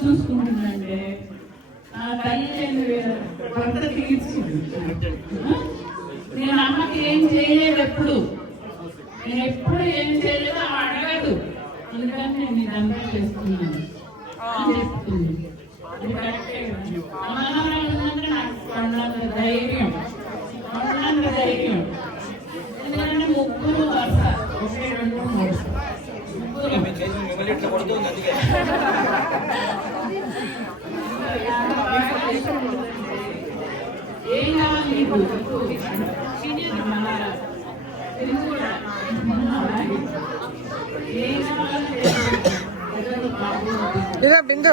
చూసుకుంటుందంటే ఆ తల్లి భర్త తీర్చింది. నేను అమ్మకి ఏం చేయలేదు, నేను ఎప్పుడు ఏం చేయలేదు, ఆమె అడగదు. అందుకని నేను ఇదంతా చేస్తున్నాను అని చెప్తుంది. అది కరెక్టే కదా. అమ్మనంటే నాకు కొండంత ధైర్యం. ఎందుకంటే ముగ్గురు వరుస, 1, 2, 3 ఏం కావాలి నీకు? ఇలా బిందు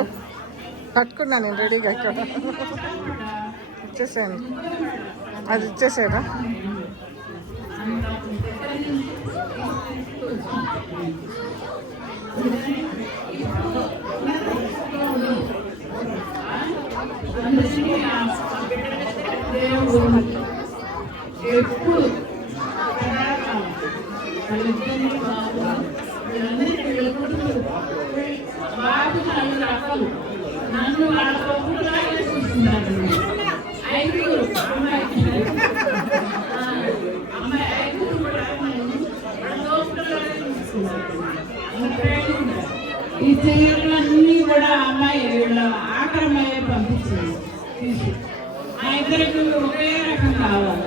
పట్టుకున్నా నేను రెడీగా ఇక్కడ ఇచ్చేసాను. అది ఇచ్చేసారా? ఎప్పుడు బాబు నన్ను రకాలు నన్ను వాళ్ళ కొడుకులాగే చూస్తున్నారు. 5 అమ్మాయి 5 కూడా ఈ చీరలన్నీ కూడా అమ్మాయి ఆక్రమయ్యే పంపించింది. మా ఇద్దరికి ఒకే రకం కావాలి.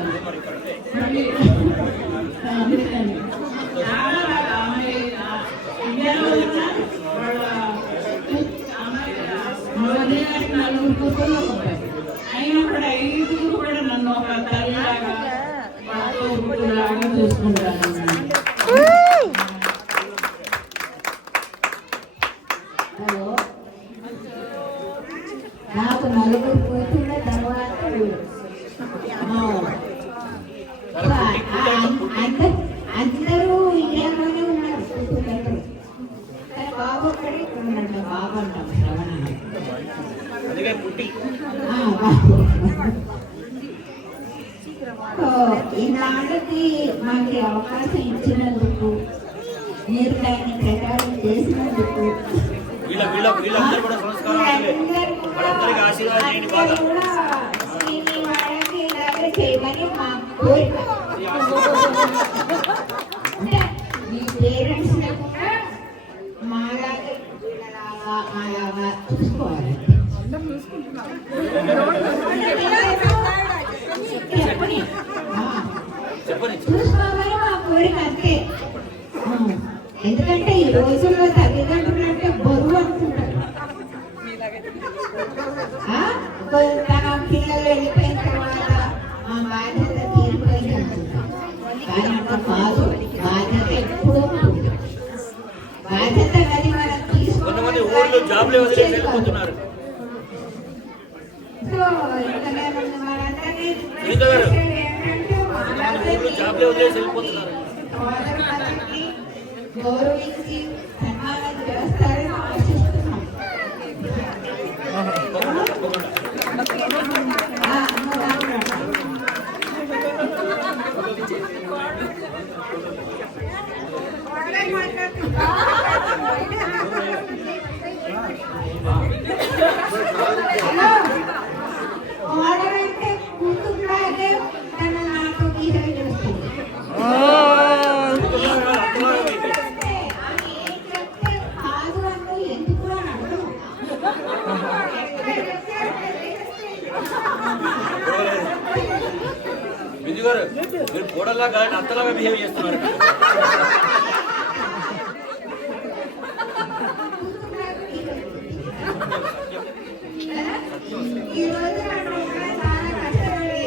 అందుకని చాలా అమ్మాయి ఇండియాలో ఉన్న వాళ్ళ అమ్మాయి 4 కూతుర్లు ఉంటాయి. అయినా కూడా 5 కూడా నన్ను ఒక తల్లిలాగా లాగా చూసుకుంటాను. నాకు 4 కూతుళ్ళ తర్వాత అందరూ ఇండియాలోనే ఉన్నారు. కూతుళ్ళందరూ బాబు ఒక్కడే ఇక్కడ ఉన్నాడు. బాబు అంటాం శ్రవణ. ఈనాటికి మాకు అవకాశం ఇచ్చినందుకు, మీరు దాన్ని ప్రచారం చేసినందుకు చేయమని మా కోరిక. అంటే మీ పేరెంట్స్ కూడా మాలాగే అలాగా చూసుకోవాలి. చూసుకోవాలి మా కోరిక అంతే. ఎందుకంటే ఈ రోజుల్లో తల్లిదండ్రులు అంటే బరువు అనుకుంటారు. తన పిల్లలు వెళ్ళిపోయిన తర్వాత మా బాధ్యత తీరిపోయింది అనుకుంటాం. కానీ అంత కాదు. బాధ్యత ఎప్పుడూ బాధ్యత అది మనం తీసుకుంటున్నారు. సో ఇంకా నేను మనందరినీ గౌరవించి సన్మానం చేస్తారని ఆశిస్తున్నాం. ఆర్డర్ అంటే కూతురులాగే తను నాకు బిహేవ్ చేస్తుంది. కాదు అన్ను ఎందుకు అని అడుగు. బిందు గారు, మీరు కోడల్లాగా అత్తలాగా బిహేవ్ చేస్తున్నారు. ఈ రోజు నన్ను చాలా కష్టపడి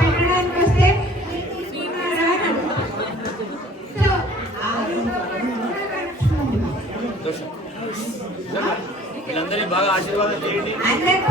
పెట్టడానికి వస్తే తీసుకున్నారా వీళ్ళందరినీ బాగా ఆశీర్వాదం చేయండి. అందరికీ